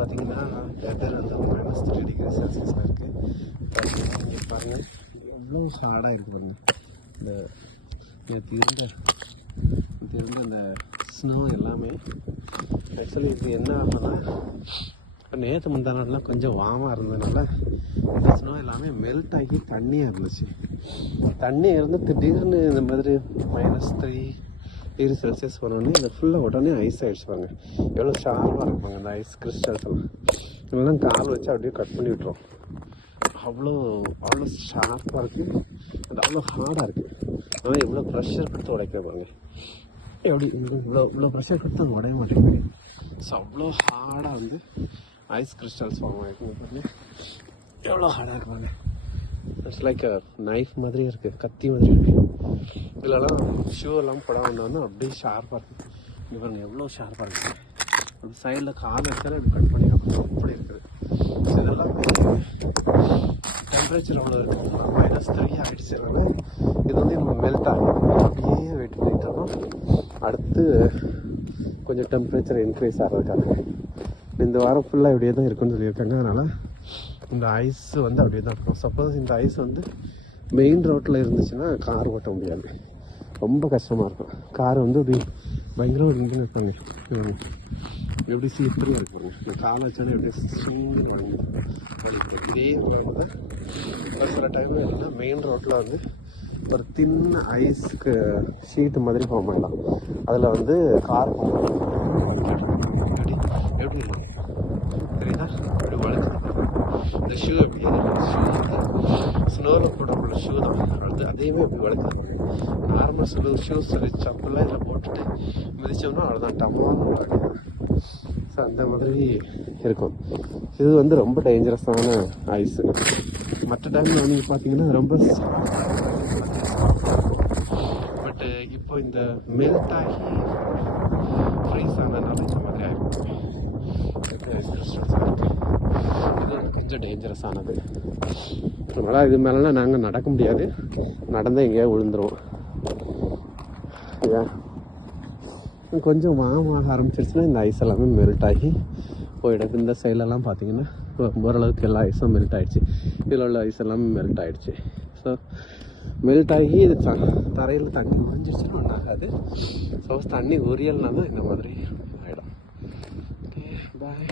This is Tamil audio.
பார்த்தீங்கன்னா வெதர் வந்து -3°C இருக்குது. இங்கே பாருங்கள் எவ்வளோ ஹார்டாக இருக்குது பாருங்கள். இந்த நேற்று இந்த ஸ்னோ எல்லாமே ஆக்சுவலி இது என்ன ஆகுதுன்னா, இப்போ நேற்று முந்தா நாள்லாம் கொஞ்சம் வார்மாக இருந்ததுனால இந்த ஸ்னோ எல்லாமே மெல்ட் ஆகி தண்ணியாக இருந்துச்சு. தண்ணி இருந்து திடீர்னு இந்த மாதிரி -3°C போனோடனே இதை ஃபுல்லாக உடனே ஐஸ் ஆகிடுச்சுப்பாங்க. எவ்வளோ ஷார்ப்பாக இருப்பாங்க அந்த ஐஸ் கிறிஸ்டல்ஸ் எல்லாம். இதெல்லாம் கால் வச்சு அப்படியே கட் பண்ணி விட்டுரும். அவ்வளோ ஷார்ப்பாக இருக்குது, அது அவ்வளோ ஹார்டாக இருக்குது. அதனால் எவ்வளோ ப்ரெஷர் கொடுத்து உடைக்க பாருங்க, எப்படி இவ்வளோ ப்ரெஷர் கொடுத்து அது உடைய மாட்டேங்குது. ஸோ அவ்வளோ ஹார்டாக வந்து ஐஸ் கிறிஸ்டல்ஸ் ஃபார்ம் ஆகிருக்குங்க பாருங்க. எவ்வளோ ஹார்டாக இருப்பாங்க. இட்ஸ் லைக் நைஃப் மாதிரி இருக்குது, கத்தி மாதிரி இருக்குது. இதெல்லாம் ஷூ எல்லாம் போட வந்தோன்னா அப்படியே ஷார்ப்பாக இருக்குது. இங்கே பாருங்கள் எவ்வளோ ஷார்ப்பாக இருக்குது. அந்த சைடில் கால் எடுத்தாலும் இப்படி கட் பண்ணி அப்படி இருக்குது. ஸோ இதெல்லாம் டெம்பரேச்சர் அவ்வளோ இருக்கும், -3 ஆகிடுச்சதுனால இது வந்து நம்ம மெல்ட் ஆகும். அப்படியே வெயிட் பண்ணிட்டு இருக்கோம். அடுத்து கொஞ்சம் டெம்பரேச்சர் இன்க்ரீஸ் ஆகிறதுக்காக இந்த வாரம் ஃபுல்லாக இப்படியே தான் இருக்குன்னு சொல்லியிருக்காங்க. அதனால் இந்த ஐஸ் வந்து அப்படியே தான் இருக்கும். சப்போஸ் இந்த ஐஸ் வந்து மெயின் ரோட்டில் இருந்துச்சுன்னா கார் ஓட்ட முடியாது, ரொம்ப கஷ்டமாக இருக்கும். கார் வந்து இப்படி பயங்கரமாக இங்கே இருப்பாங்க, எப்படி சீக்கிரம் இருப்பாங்க. இந்த காலை வச்சாலும் எப்படி சூடாங்க அப்படி. இதே போல ஒரு சில டைமில் எப்படின்னா மெயின் ரோட்டில் வந்து ஒரு தின்ன ஐஸ்க்கு ஷீட்டு மாதிரி ஃபார்ம் பண்ணலாம். அதில் வந்து கார் எப்படி இருக்கு தெரியுதா, அப்படி வளைச்சு இந்த ஷூ எப்படி ஸ்னோவில் போடக்கூடிய ஷூ தான் அது. அதேமே அப்படி வளைச்சிருப்பாங்க. நார்மல் ஷூஸ் செப்பெல்லாம் இதில் போட்டுட்டு மிதிச்சோம்னா அவ்வளோதான், டம்மான்னு வளைக்கும். ஸோ அந்த மாதிரி இருக்கும். இது வந்து ரொம்ப டேஞ்சரஸான ஐஸு. மற்ற டைமில் நீங்கள் பார்த்தீங்கன்னா ரொம்ப பட்டு இப்போ இந்த மெல்ட் ஆகி ஃப்ரீஸ் ஆனதுனால இந்த மாதிரி ஆகிருக்கு. ஐஸ் கிறிஸ்டல்ஸாக இருக்குது. இது வந்து கொஞ்சம் டேஞ்சரஸானது. அதனால் இது மேலாம் நாங்கள் நடக்க முடியாது, நடந்தால் எங்கேயாவது விழுந்துருவோம். கொஞ்சம் வாமாக ஆரம்பிச்சிருச்சுன்னா இந்த ஐஸ் எல்லாமே மெல்ட் ஆகி போயிடும். இந்த சைட்லலாம் பார்த்தீங்கன்னா ஓரளவுக்கு எல்லா ஐஸும் மெல்ட் ஆகிடுச்சு. இதில் உள்ள ஐஸ் எல்லாமே மெல்ட் ஆகிடுச்சு. ஸோ மெல்ட் ஆகி இது தரையில் தண்ணி உறிஞ்சிருச்சுன்னு ஒன்றும் ஆகாது. சப்போஸ் தண்ணி உரியல்னா தான் இந்த மாதிரி ஆகிடும். ஓகே, பாய்.